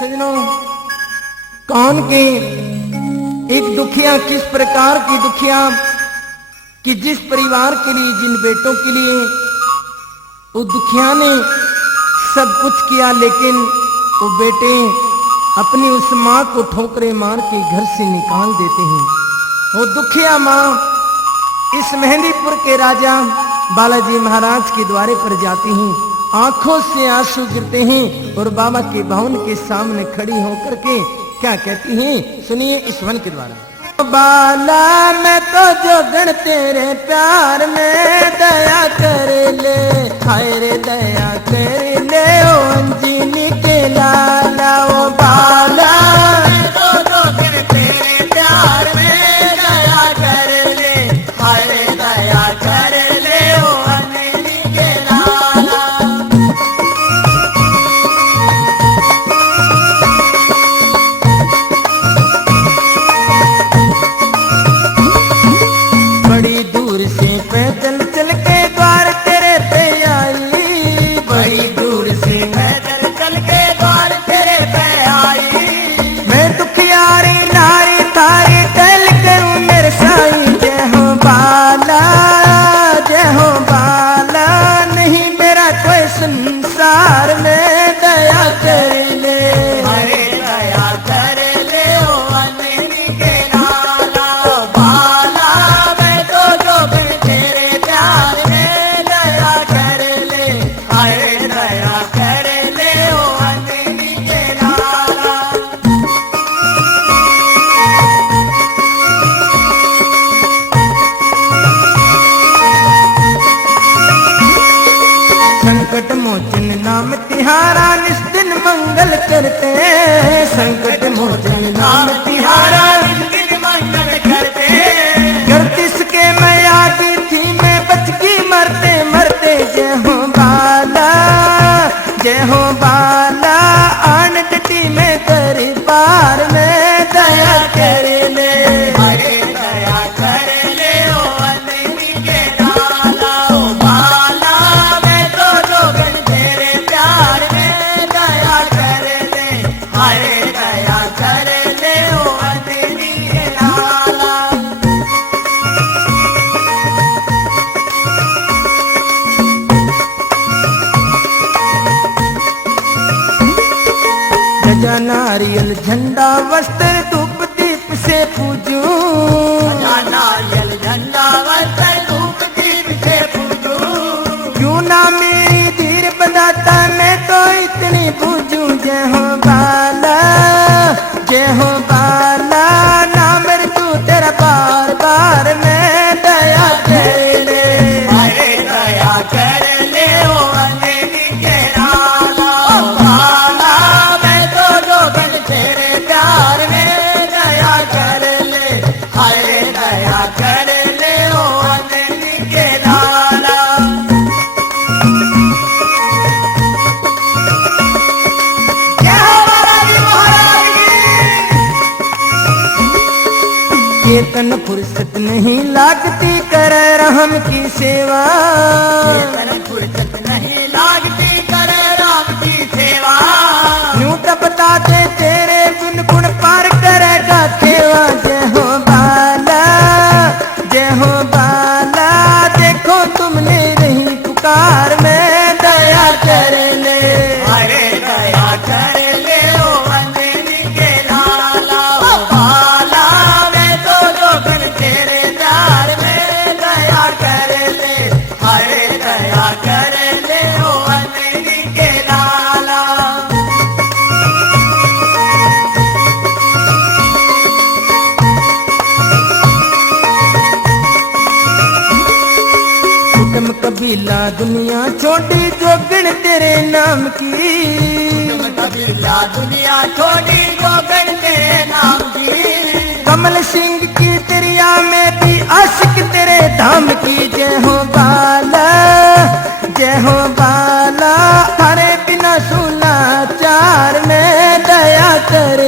सजनों, कौन के एक दुखिया किस प्रकार की दुखिया कि जिस परिवार के लिए, जिन बेटों के लिए वो दुखिया ने सब कुछ किया, लेकिन वो बेटे अपनी उस माँ को ठोकरे मार के घर से निकाल देते हैं। वो दुखिया माँ इस मेहंदीपुर के राजा बालाजी महाराज के द्वारे पर जाती हैं, आंखों से आंसू गिरते हैं और बाबा के भवन के सामने खड़ी होकर के क्या कहती हैं, सुनिए इस वन के द्वारा। बाला मैं तो जोगण तेरे प्यार में दया कर ले, हाय रे दया कर ले ओ अंजनी के लाला। ओ बाला मैं तो जोगण तेरे प्यार में दया कर ले, हाय रे दया कर ले ओ अंजनी के लाला। बड़ी दूर से पैदल चल के द्वार तेरे पे आई, बड़ी दूर से पैदल चल के द्वार तेरे पे आई। मैं दुखियारी नारी थारी टल करूं मेरे साईं। जय हो बाला, जय हो बाला, नहीं मेरा कोई संसार में दया कर ले, अरे दया कर ले ओ अंजनी के लाला। बाला मैं तो जोगण तेरे प्यार में दया कर ले, अरे दया कर ले ओ अंजनी के लाला। संकट मोचन नाम तिहारा निस दिन मंगल करते हैं, संकट मोचन नाम तिहारा निस दिन मंगल करते हैं। गर्दिश के मैं आती थी मैं बच की मरते मरते। जय हो बाला, जय हो बाला, आन डटी में कर पार में दया कर ले, अरे दया कर ले ओ अंजनी के लाला। ओ बाला मैं तो जोगण तेरे प्यार में दया कर ले, अरे दया कर ले ओ अंजनी के लाला। गजा नारियल झंडा वस्त्र धूप दीप से पूजूं, गजा नारियल झंडा वस्त्र धूप दीप से पूजूं। क्यों ना मेरी धीर बंधाता मैं तो इतनी बूझूं। जय हो बाला, जय हो बाला, ना मर तू तेरा बार बार मैं दया कर ले, अरे दया कर ले ओ अंजनी के लाला। ओ बाला मैं तो जोगण तेरे प्यार में दया कर ले, अरे दया कर ले ओ अंजनी के लाला। जय हो बालाजी महाराज की। केतन फुर्सत नहीं लागती कर रहम की सेवा, केतन फुर्सत नहीं लागती कर राम की सेवा। यूं तपताते तेरे गुण गुण पार करेगा केवा। जय हो बाला, जय हो बाला, देखो तुमने रही पुकार में दया कर ले, अरे दया कर ले ओ अंजनी के लाला। ओ बाला मैं तो जोगण तेरे प्यार में दया कर ले, अरे दया कर ले ओ अंजनी के लाला। कुटुम कबीला दुनिया छोटी जोगण तेरे नाम की, कुटुम कबीला दुनिया छोटी जोगण तेरे नाम की। कमल सिंह की तेरिया में भी आशिक तेरे धाम की। जय हो बाला, जय हो बाला, हरे बिना सुना चार में दया कर